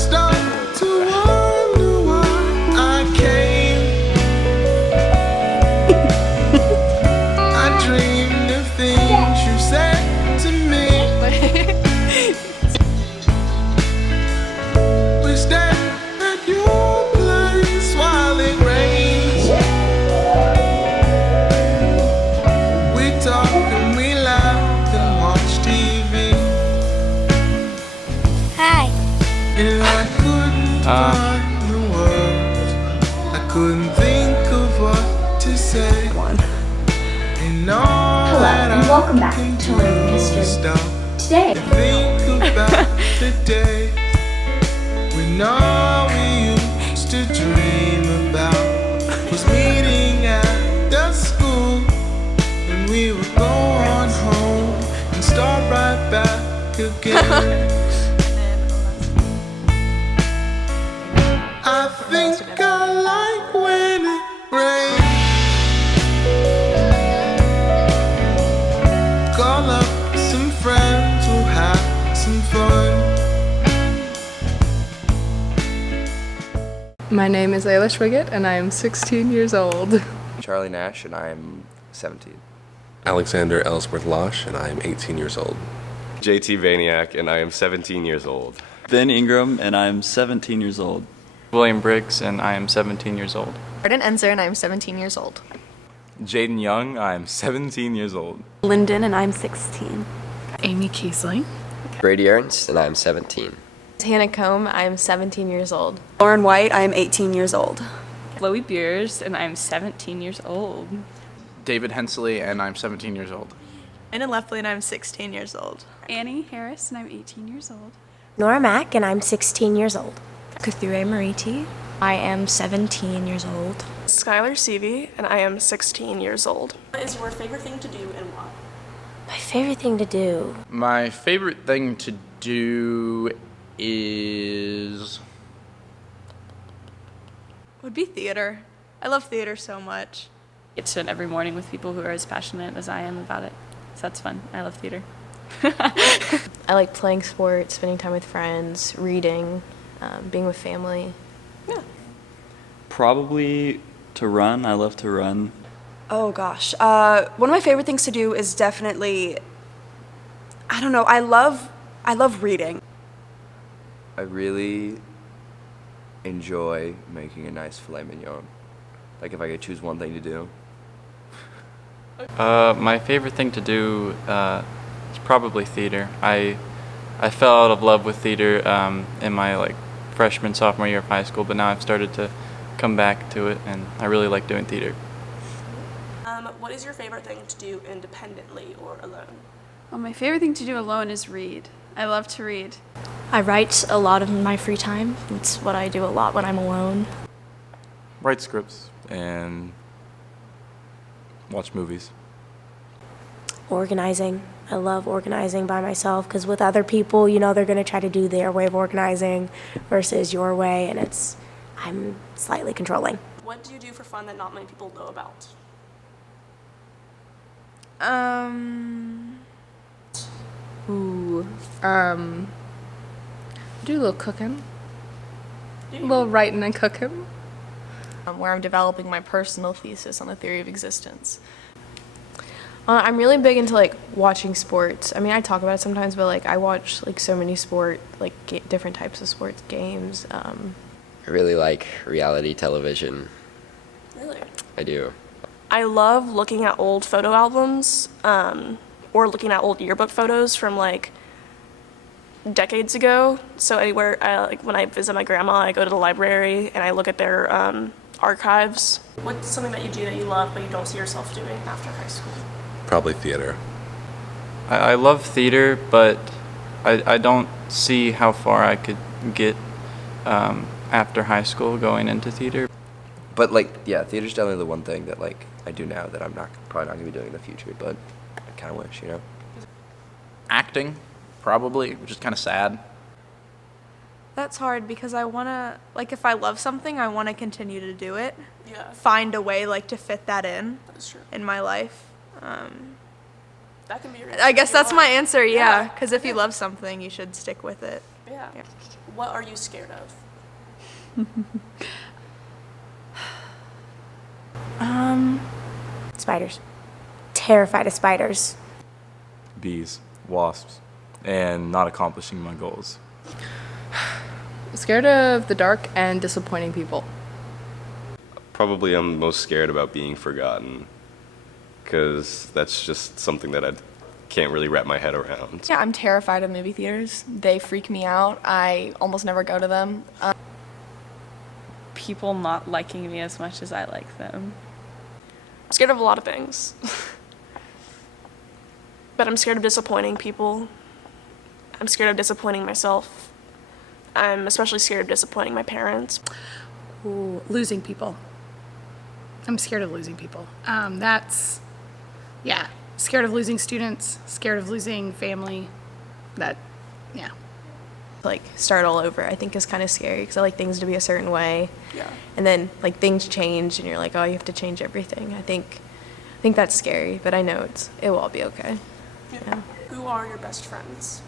start to wonder why I came. I dreamed of things you said to me. We stay at your place while it rains. We talk and we laugh and watch TV. Hi. And I couldn't find the words. I couldn't think of what to say. And all Hello, that and I welcome back can to do Learning is History. stop Today, and think about the days when all we used to dream about was meeting at the school, and we would go on home and start right back again. I think I like when it rains. Call up some friends, we'll have some fun. My name is Ayla Schwiggett, and I am 16 years old. Charlie Nash, and I am 17. Alexander Ellsworth Losh, and I am 18 years old. JT Vaniak, and I am 17 years old. Ben Ingram, and I'm 17 years old. William Briggs, and I am 17 years old. Arden Enzer, and I am 17 years old. Jaden Young, I am 17 years old. Lyndon, and I'm 16. Amy Kiesling. Brady Ernst, and I am 17. Hannah Combe, I am 17 years old. Lauren White, I am 18 years old. Chloe Beers, and I am 17 years old. David Hensley, and I'm 17 years old. Anna Lefley, and I'm 16 years old. Annie Harris, and I'm 18 years old. Nora Mack, and I'm 16 years old. Kathure Mariti. I am 17 years old. Skylar Seavey, and I am 16 years old. What is your favorite thing to do and why? My favorite thing to do. My favorite thing to do is... Would be theater. I love theater so much. Get to sit every morning with people who are as passionate as I am about it. So that's fun. I love theater. I like playing sports, spending time with friends, reading, being with family. Yeah. Probably to run. I love to run. Oh gosh. One of my favorite things to do is definitely, I don't know, I love reading. I really enjoy making a nice filet mignon. Like if I could choose one thing to do. My favorite thing to do is probably theater. I fell out of love with theater in my freshman, sophomore year of high school, but now I've started to come back to it, and I really like doing theater. What is your favorite thing to do independently or alone? Well, my favorite thing to do alone is read. I love to read. I write a lot in my free time. It's what I do a lot when I'm alone. Write scripts and watch movies. Organizing. I love organizing by myself because with other people, you know, they're going to try to do their way of organizing versus your way, and I'm slightly controlling. What do you do for fun that not many people know about? Do a little cooking. A little writing and cooking. Where I'm developing my personal thesis on the theory of existence. I'm really big into watching sports. I mean, I talk about it sometimes, but I watch so many different types of sports games. I really like reality television. Really? I do. I love looking at old photo albums, or looking at old yearbook photos from decades ago. So anywhere, when I visit my grandma, I go to the library and I look at their archives. What's something that you do that you love but you don't see yourself doing after high school? Probably theater. I love theater, but I don't see how far I could get after high school going into theater. But theater's definitely the one thing that I do now that I'm probably not gonna be doing in the future, but I kind of wish, Acting, probably, which is kind of sad. That's hard because I want to, if I love something, I want to continue to do it. Yeah. Find a way, to fit that in. That is true. In my life. That can be your I guess that's my answer, yeah. Yeah. Because if you love something, you should stick with it. Yeah. Yeah. What are you scared of? Spiders. Terrified of spiders. Bees, wasps, and not accomplishing my goals. Scared of the dark and disappointing people. Probably I'm most scared about being forgotten, because that's just something that I can't really wrap my head around. Yeah, I'm terrified of movie theaters. They freak me out. I almost never go to them. People not liking me as much as I like them. I'm scared of a lot of things. But I'm scared of disappointing people. I'm scared of disappointing myself. I'm especially scared of disappointing my parents. Ooh, losing people. I'm scared of losing people. Scared of losing students, scared of losing family. Like, start all over, I think is kind of scary because I like things to be a certain way. Yeah. And then, like, things change and you're like, oh, you have to change everything. I think that's scary, but I know it will all be okay. Yeah. Who are your best friends?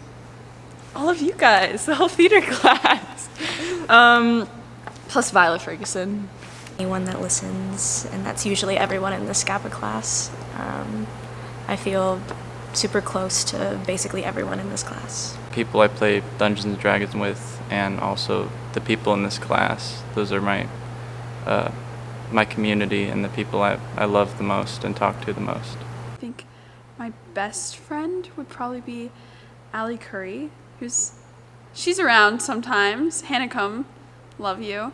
All of you guys, the whole theater class. Plus Violet Ferguson. Anyone that listens, and that's usually everyone in the SCAPA class. I feel super close to basically everyone in this class. People I play Dungeons and Dragons with, and also the people in this class. Those are my my community and the people I love the most and talk to the most. I think my best friend would probably be Allie Curry, she's around sometimes. Hannah, love you.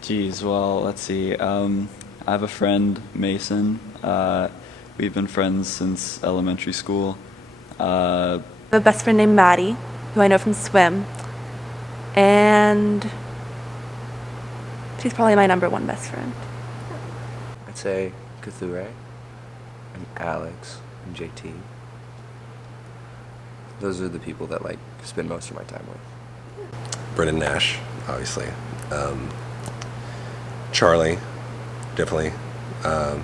Geez, well, let's see. I have a friend, Mason. We've been friends since elementary school. I have a best friend named Maddie, who I know from swim. And she's probably my number one best friend. I'd say Cthulhu and Alex and JT. Those are the people that like spend most of my time with. Brendan Nash, obviously. Charlie, definitely. And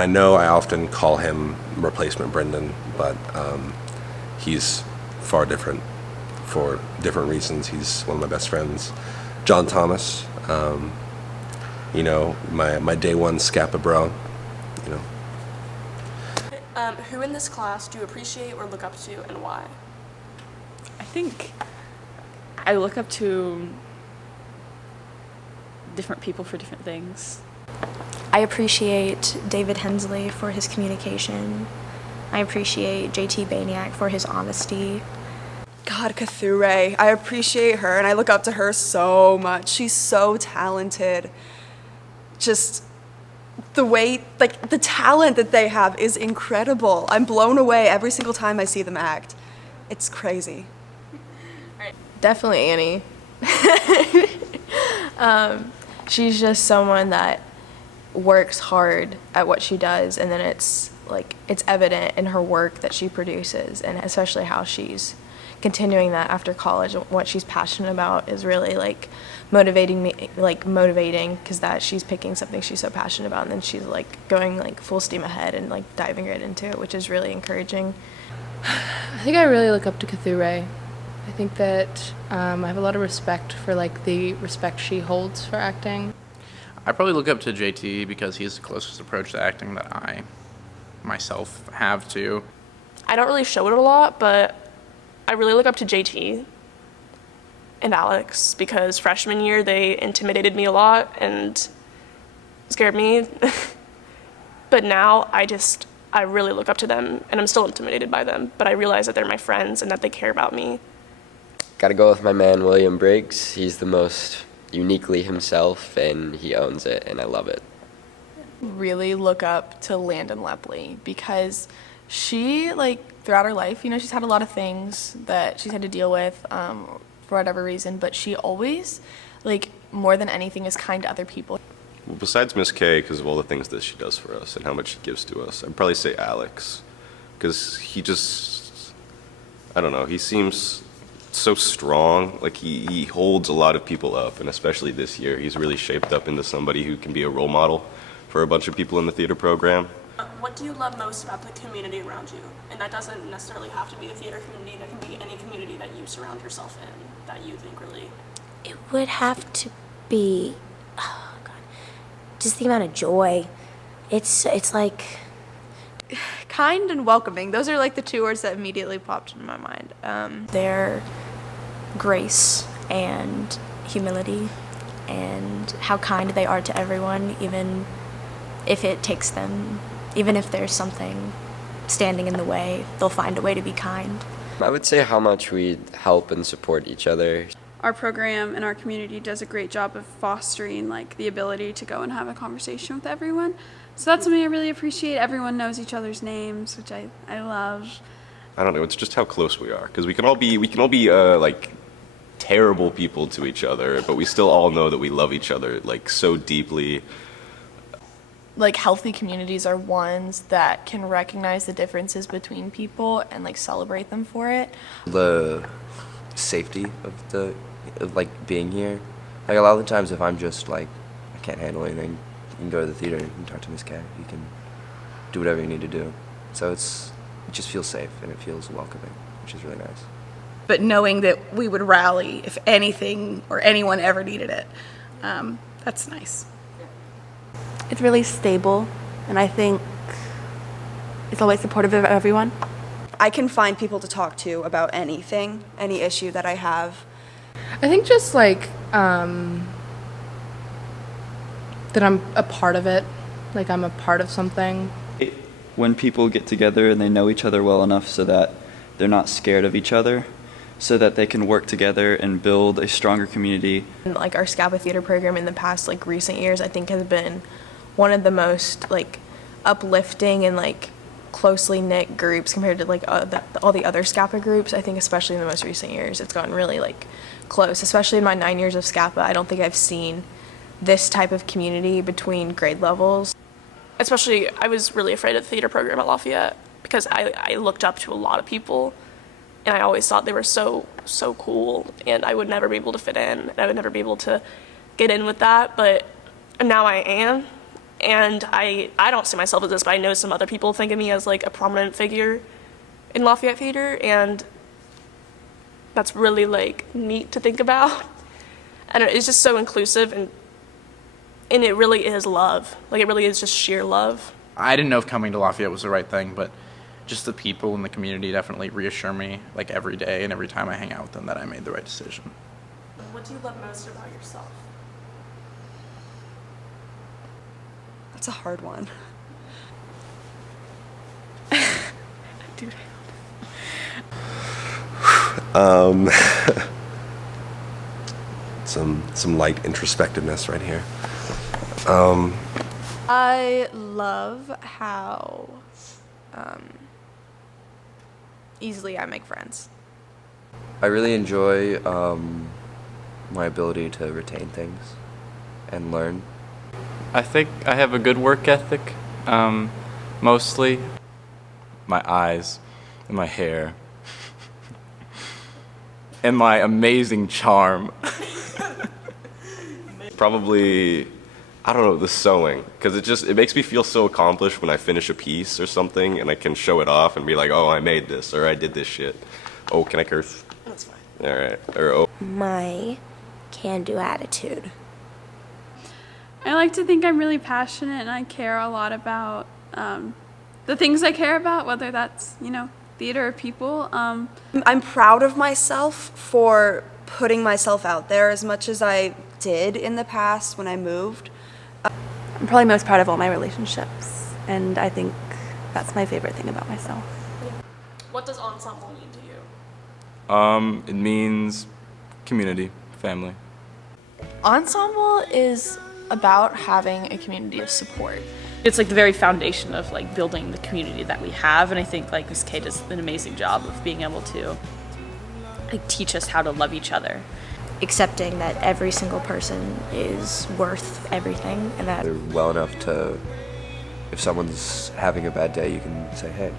I know I often call him replacement Brendan, but he's far different for different reasons. He's one of my best friends. John Thomas, my day one Scappa bro, Who in this class do you appreciate or look up to, and why? I think I look up to different people for different things. I appreciate David Hensley for his communication. I appreciate JT Baniak for his honesty. God, Cthulhu. I appreciate her and I look up to her so much. She's so talented. Just the way, the talent that they have is incredible. I'm blown away every single time I see them act. It's crazy. Definitely Annie. She's just someone that works hard at what she does, and then it's evident in her work that she produces, and especially how she's continuing that after college. What she's passionate about is really motivating because that she's picking something she's so passionate about, and then she's going full steam ahead and diving right into it, which is really encouraging. I think I really look up to Cthulhu. I think that I have a lot of respect for the respect she holds for acting. I probably look up to JT because he's the closest approach to acting that I myself have to. I don't really show it a lot, but I really look up to JT and Alex because freshman year they intimidated me a lot and scared me. But now I really look up to them, and I'm still intimidated by them, but I realize that they're my friends and that they care about me. Gotta go with my man, William Briggs. He's the most uniquely himself, and he owns it, and I love it. Really look up to Landon Lepley because she, throughout her life, she's had a lot of things that she's had to deal with for whatever reason, but she always, more than anything, is kind to other people. Well, besides Miss K, because of all the things that she does for us and how much she gives to us, I'd probably say Alex, because he seems so strong. He holds a lot of people up, and especially this year, he's really shaped up into somebody who can be a role model for a bunch of people in the theater program. What do you love most about the community around you? And that doesn't necessarily have to be the theater community. That can be any community that you surround yourself in that you think really. It would have to be, oh God, just the amount of joy. It's like Kind and welcoming. Those are like the two words that immediately popped into my mind. Their grace and humility and how kind they are to everyone, even if it takes them, even if there's something standing in the way, they'll find a way to be kind. I would say how much we help and support each other. Our program and our community does a great job of fostering like the ability to go and have a conversation with everyone. So that's something I really appreciate. Everyone knows each other's names, which I love. I don't know. It's just how close we are, because we can all be like terrible people to each other, but we still all know that we love each other like so deeply. Like healthy communities are ones that can recognize the differences between people and like celebrate them for it. The safety of like being here. Like a lot of the times if I'm just like, I can't handle anything, you can go to the theater and you can talk to Miss K. You can do whatever you need to do. So it just feels safe and it feels welcoming, which is really nice. But knowing that we would rally if anything or anyone ever needed it, that's nice. It's really stable, and I think it's always supportive of everyone. I can find people to talk to about anything, any issue that I have. I think just like that I'm a part of it, like I'm a part of something. When people get together and they know each other well enough so that they're not scared of each other, so that they can work together and build a stronger community. Like our Scapa Theater program in the past like recent years I think has been one of the most like uplifting and like closely knit groups compared to like all the other Scapa groups. I think especially in the most recent years it's gotten really like close, especially in my 9 years of Scapa. I don't think I've seen this type of community between grade levels. Especially, I was really afraid of the theater program at Lafayette because I looked up to a lot of people and I always thought they were so cool and I would never be able to fit in and I would never be able to get in with that, but now I am. And I don't see myself as this, but I know some other people think of me as like a prominent figure in Lafayette Theater, and that's really like neat to think about. And it's just so inclusive, and it really is love. Like it really is just sheer love. I didn't know if coming to Lafayette was the right thing, but just the people in the community definitely reassure me like every day and every time I hang out with them that I made the right decision. What do you love most about yourself? That's a hard one. Dude. Some light introspectiveness right here. I love how easily I make friends. I really enjoy my ability to retain things and learn. I think I have a good work ethic, mostly. My eyes and my hair and my amazing charm. Probably, I don't know, the sewing, because it makes me feel so accomplished when I finish a piece or something and I can show it off and be like, oh, I made this, or I did this shit. Oh, can I curse? That's fine. All right. Or oh. my can-do attitude. I like to think I'm really passionate and I care a lot about the things I care about, whether that's, theater or people. I'm proud of myself for putting myself out there as much as I did in the past when I moved. I'm probably most proud of all my relationships, and I think that's my favorite thing about myself. What does ensemble mean to you? It means community, family. Ensemble is about having a community of support. It's like the very foundation of like building the community that we have, and I think like Miss K does an amazing job of being able to like teach us how to love each other. Accepting that every single person is worth everything, and that They're well enough to, if someone's having a bad day, you can say, hey,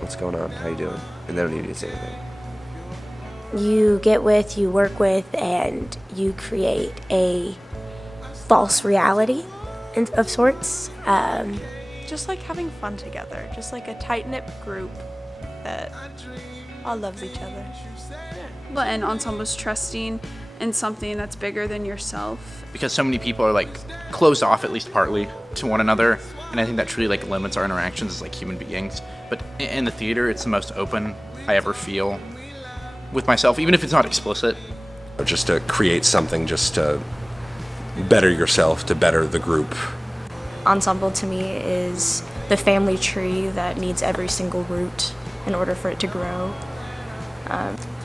what's going on? How you doing? And they don't need you to say anything. You get with, you work with, and you create a false reality of sorts. just like having fun together, just like a tight-knit group that all loves each other. Well, and ensemble is trusting in something that's bigger than yourself. Because so many people are like closed off, at least partly, to one another, and I think that truly like limits our interactions as like human beings. But in the theater, it's the most open I ever feel with myself, even if it's not explicit. Just to create something, just to better yourself, to better the group. Ensemble to me is the family tree that needs every single root in order for it to grow.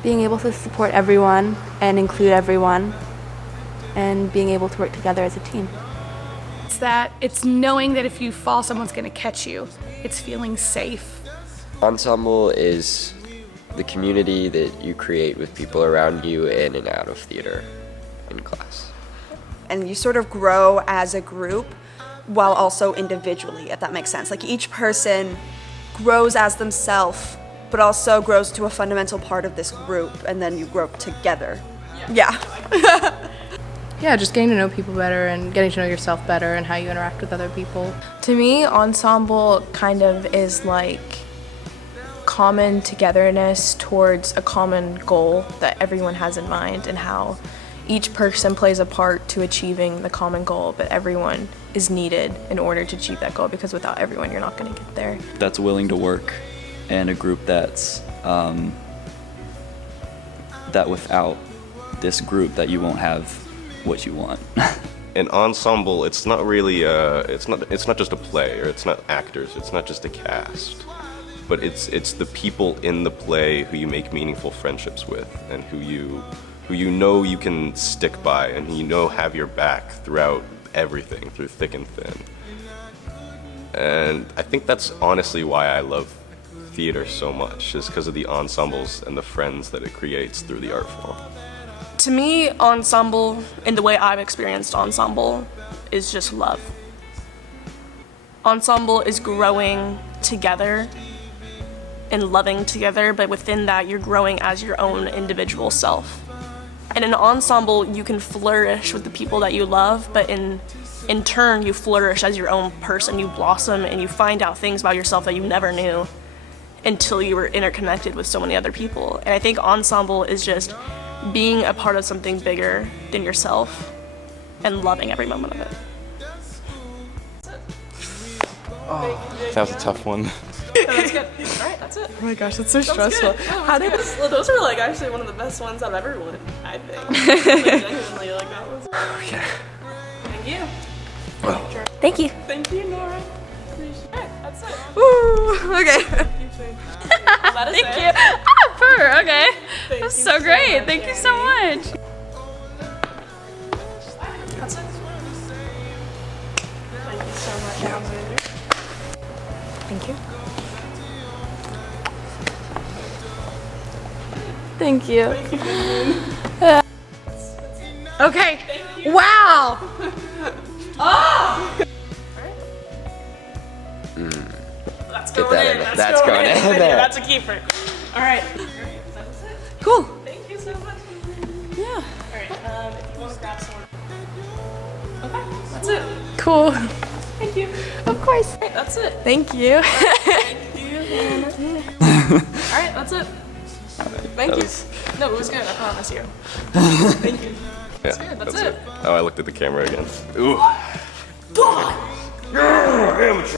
Being able to support everyone and include everyone, and being able to work together as a team. It's knowing that if you fall, someone's going to catch you. It's feeling safe. Ensemble is the community that you create with people around you in and out of theater in class. And you sort of grow as a group while also individually, if that makes sense. Like each person grows as themselves, but also grows to a fundamental part of this group, and then you grow together. Yeah. Yeah, just getting to know people better and getting to know yourself better and how you interact with other people. To me, ensemble kind of is like common togetherness towards a common goal that everyone has in mind, and how each person plays a part to achieving the common goal, but everyone is needed in order to achieve that goal, because without everyone, you're not going to get there. That's willing to work, and a group that's that without this group that you won't have what you want. An ensemble, it's not really it's not just a play, or it's not actors, it's not just a cast, but it's the people in the play who you make meaningful friendships with, and who you know you can stick by, and who you know have your back throughout everything, through thick and thin. And I think that's honestly why I love theater so much, is because of the ensembles and the friends that it creates through the art form. To me, ensemble, in the way I've experienced ensemble, is just love. Ensemble is growing together and loving together, but within that, you're growing as your own individual self. And in an ensemble, you can flourish with the people that you love, but in turn, you flourish as your own person. You blossom and you find out things about yourself that you never knew until you were interconnected with so many other people. And I think ensemble is just being a part of something bigger than yourself and loving every moment of it. Oh, that was a tough one. That's good. All right, that's it. Oh my gosh, that's so stressful. How did this? Well, those were like actually one of the best ones I've ever won, I think. Genuinely, like that was. Okay. Thank you. Thank you. Thank you, Nora. Appreciate it. That's it. Woo! Okay. Thank you. Ah, purr. Okay. That's so great. Thank you so much. That's it. Thank you so much, Alexander. Thank you. Thank you. Okay. Wow. Oh! That's Get going that in. in. That's going in there. That's a keeper. All right. Cool. Thank you so much. Yeah. All right. If you want to grab some more. Okay. That's it. Cool. Thank you. Of course. All right, that's it. Thank you. Thank you. All right. That's it. Thank you. No, it was good. I promise you. Thank you. Yeah, good. That's it. Oh, I looked at the camera again. Ooh. God. Amateur.